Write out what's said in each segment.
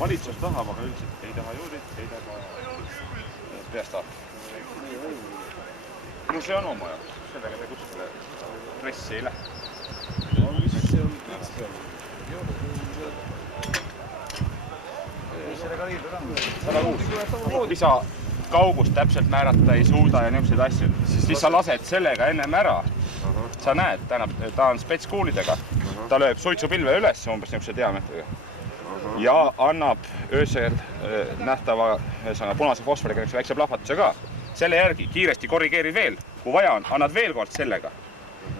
Valitsus tahab, aga üldiselt ei taha juurid, ei taha peast tahab. No see on oma jaoks, sellega te kuskile pressi ei lähe. Lisa kaugust täpselt määrata ei suuda ja niisuguseid asju. Siis sa lased sellega ennem ära. Sa näed, ta on spetskuulidega. Ta lööb suitsupilve üles umbes niisuguse diametriga. Ja annab öösel nähtava punase fosforiga väikse plahvatuse ka. Selle järgi kiiresti korrigeeri veel. Kui vaja on, annad veel kord sellega.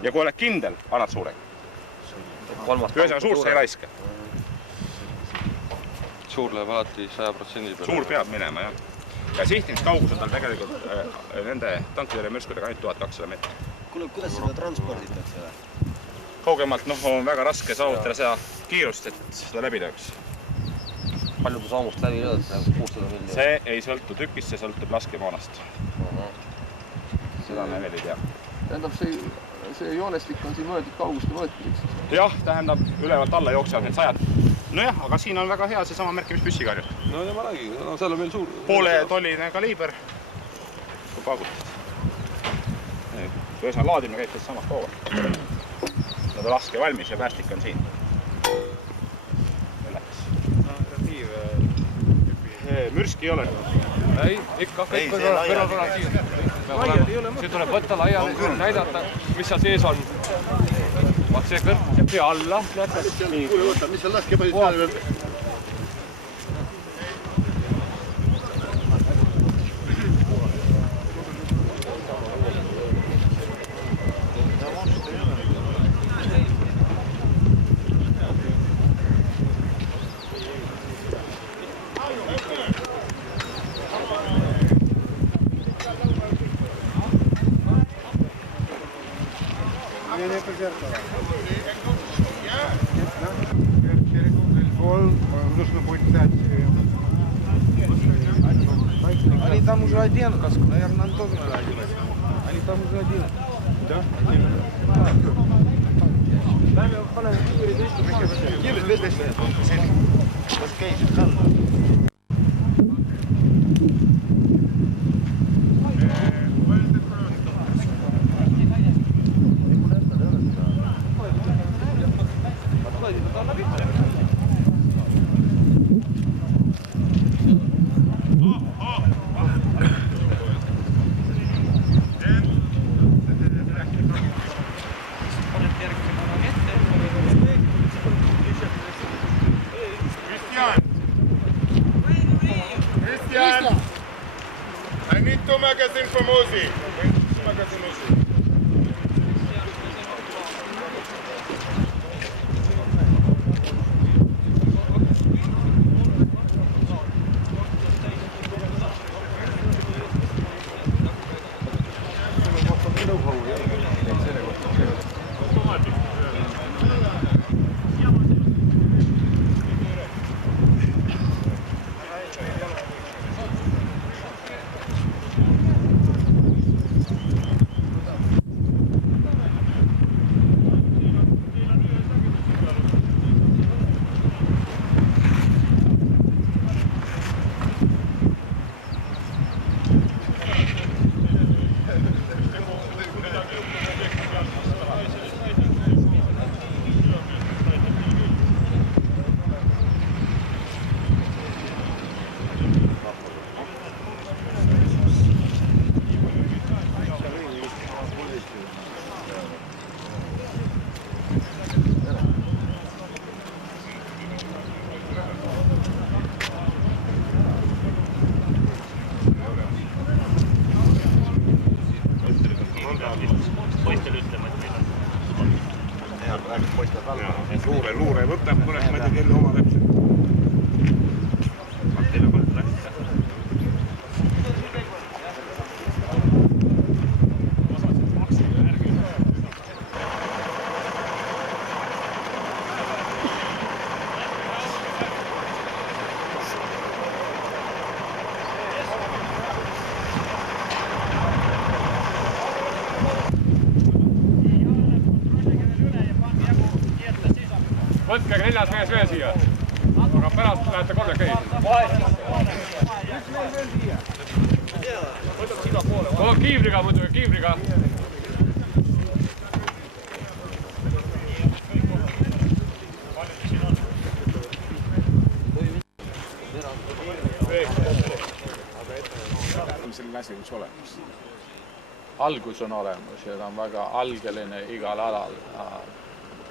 Ja kui oled kindel, annad suurega. Ühesõnaga suurt sa ei raiska. Suur läheb alati 100% peale. Suur peab minema, jah. Ja sihtimiskaugus on tal tegelikult nende tankidele mürskudega ainult 1200 meetrit. Kuule, kuidas seda transporditakse? Kaugemalt on väga raske saavutada seda kiirust, et seda läbi lööks. Palju kui saamust läbi lööd? 600 miljonit? See ei sõltu tükist, see sõltub laskemoonast. Seda me veel ei tea. Tähendab, see joonestik on siin mõeldud kauguste mõõtmiseks. Jah, tähendab, ülevalt alla jooksevad need sajad. Nojah, aga siin on väga hea seesama märkimispüssikarjus. No ja ma räägin, seal on meil suur... Poole tolline kaliiber. Kui paagutad. Ühesõnaga laadimine käib täitsa samast poole. Nad on laske valmis ja päästik on siin. Mürski ei ole. Ei, ikka. Siin tuleb võtta laiali, näidata, mis seal sees on. Vaat see kõrg ja alla. Kuule, võta, mis seal laske palju seal veel? Они там уже один, наверное, он тоже один. Они там уже один. Да? I need 2 magazines from Uzi. 2 magazines Uzi. Luure võtab, kurat, ma ei tea, kelle oma täpselt. Võtke 4 mees veel siia. pärast lähete kolmekesi. Kiivriga muidugi, kiivriga. Selline asi võiks olemas. Algus on olemas ja ta on väga algeline igal alal.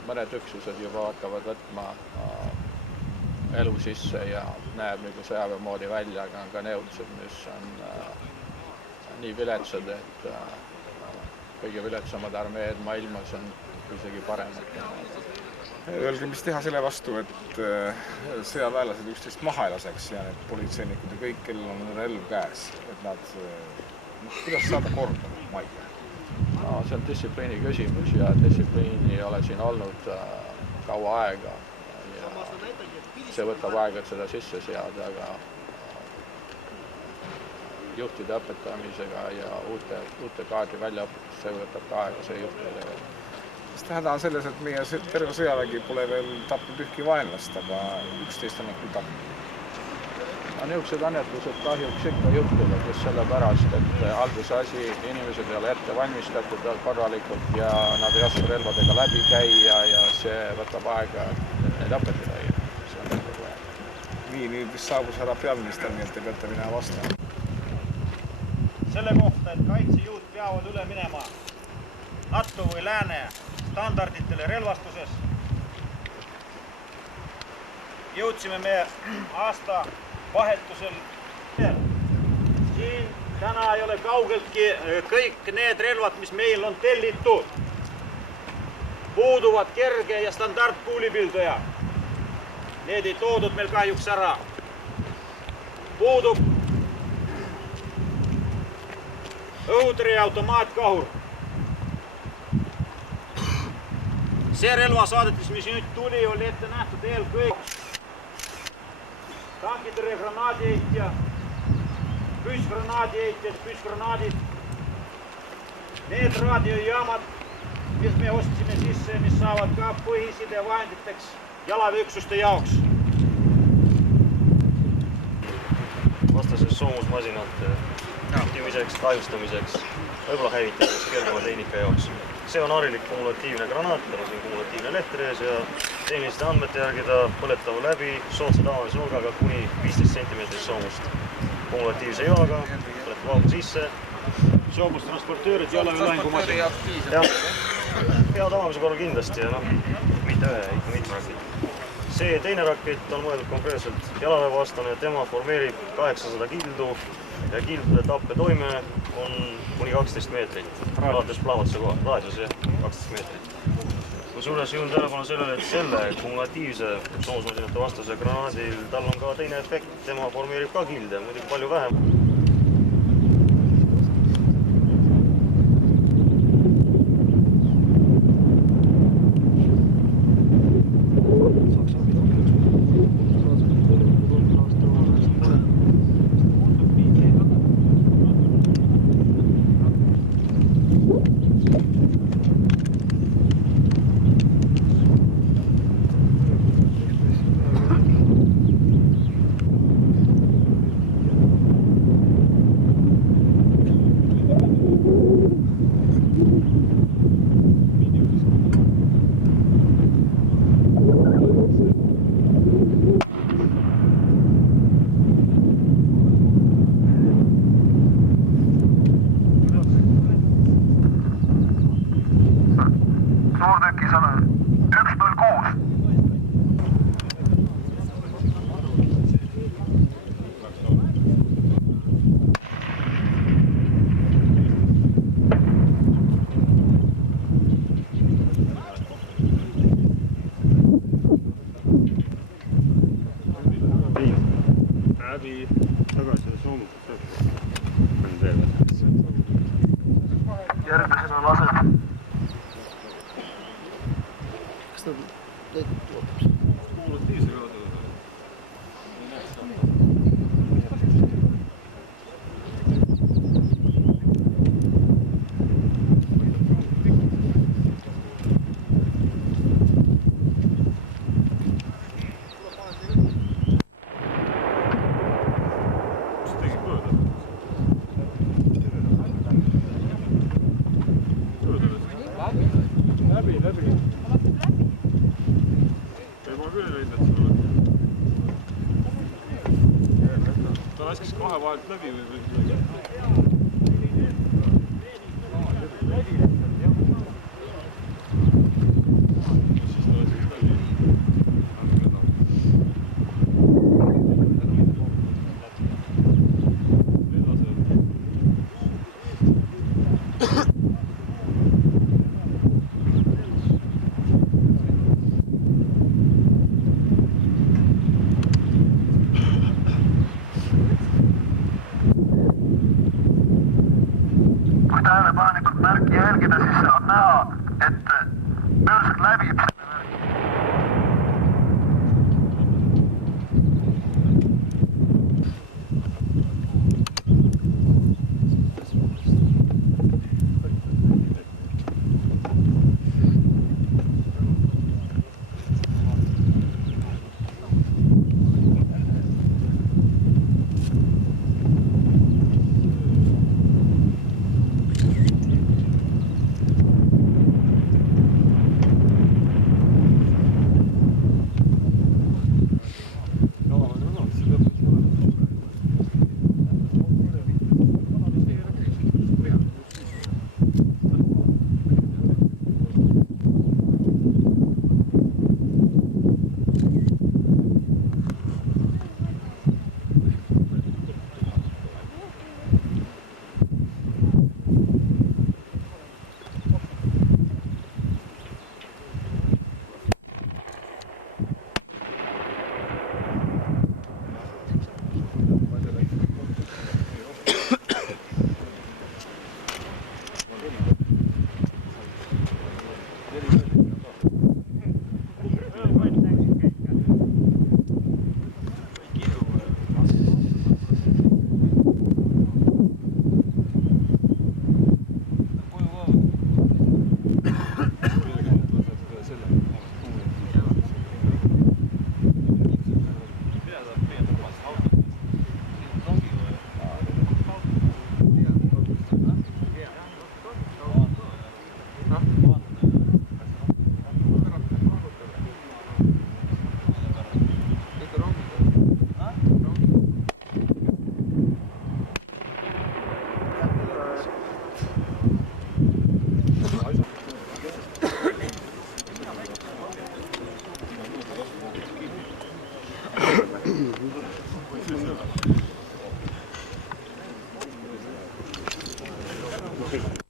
Mõned üksused juba hakkavad võtma elu sisse ja näeb nagu sõjaväe moodi välja, aga on ka neudused, mis on nii viletsad, et kõige viletsamad armeed maailmas on isegi paremad. Öelge, mis teha selle vastu, et sõjaväelased üksteist maha ei laseks ja need politseinikud ja kõik, kellel on relv käes, et nad, kuidas saada korda majja? No, see on distsipliini küsimus ja distsipliini ei ole siin olnud kaua aega ja see võtab aega, et seda sisse seada, aga juhtide õpetamisega ja uute kaardi väljaõpetus, see võtab ka aega, see juhtide veel. Sest häda on selles, et meie terve sõjavägi pole veel tapnud ühtki vaenlast, aga 11 on küll tapnud. Niisugused annetused kahjuks ikka juhtuvad just sellepärast, et alguse asi inimesed ei ole ette valmistatud korralikult ja nad ei oska relvadega läbi käia ja see võtab aega, et neid õpetada ja see on täpselt vaja. Nii, nüüd vist saabus härra peaminister, nii et te peate minema vastama. Selle kohta, et kaitsejõud peavad üle minema NATO või lääne standarditele relvastuses, jõudsime me aasta vahetusel. Siin täna ei ole kaugeltki kõik need relvad, mis meil on tellitud. Puuduvad kerge ja standardkuulipilduja. Need ei toodud meil kahjuks ära. Puudub õhutõrje automaatkahur. See relvasaadetis, mis nüüd tuli, oli ette nähtud eelkõige tankitõrje granaadiheitja, püssgranaadiheitjad, püssgranaadid. Need raadiojaamad, mis me ostsime sisse, mis saavad ka põhisidevahenditeks jalaväeüksuste jaoks. Vastases soomusmasinate juhtimiseks, kahjustamiseks, võib-olla hävitamiseks kergema tehnika jaoks. See on harilik kumulatiivne granaat, tal on siin kumulatiivne leht ees ja tehniliste andmete järgi ta põletab läbi soodsa tavalise nurgaga kuni 15 cm soomust. Kumulatiivse joaga, põletab augu sisse. Soomustransportöörid, jalaväelahingumasinad. Hea tavamise korral kindlasti ja mitte ühe, ikka mitme rakett. See teine rakett on mõeldud konkreetselt jalaväevastane, tema formeerib 800 kildu ja kildude tappetoime on kuni 12 meetrit. Alates plahvatuse kohal, raadius 12 meetrit. Kusjuures juhun tähelepanu sellele, et selle kumulatiivse soomusmasinate vastase granaadil tal on ka teine efekt, tema formeerib ka kilde, muidugi palju vähem. Suurtükis on 106. Läbi tagasi soomustused. Järgmisena laseb. Kas ta tuleb? Kumulatiivse kaudu. laskis kahe vahelt läbi või? Kui tähelepanelikult märki jälgida, siis saab näha, et pöörselt läbib Thank you.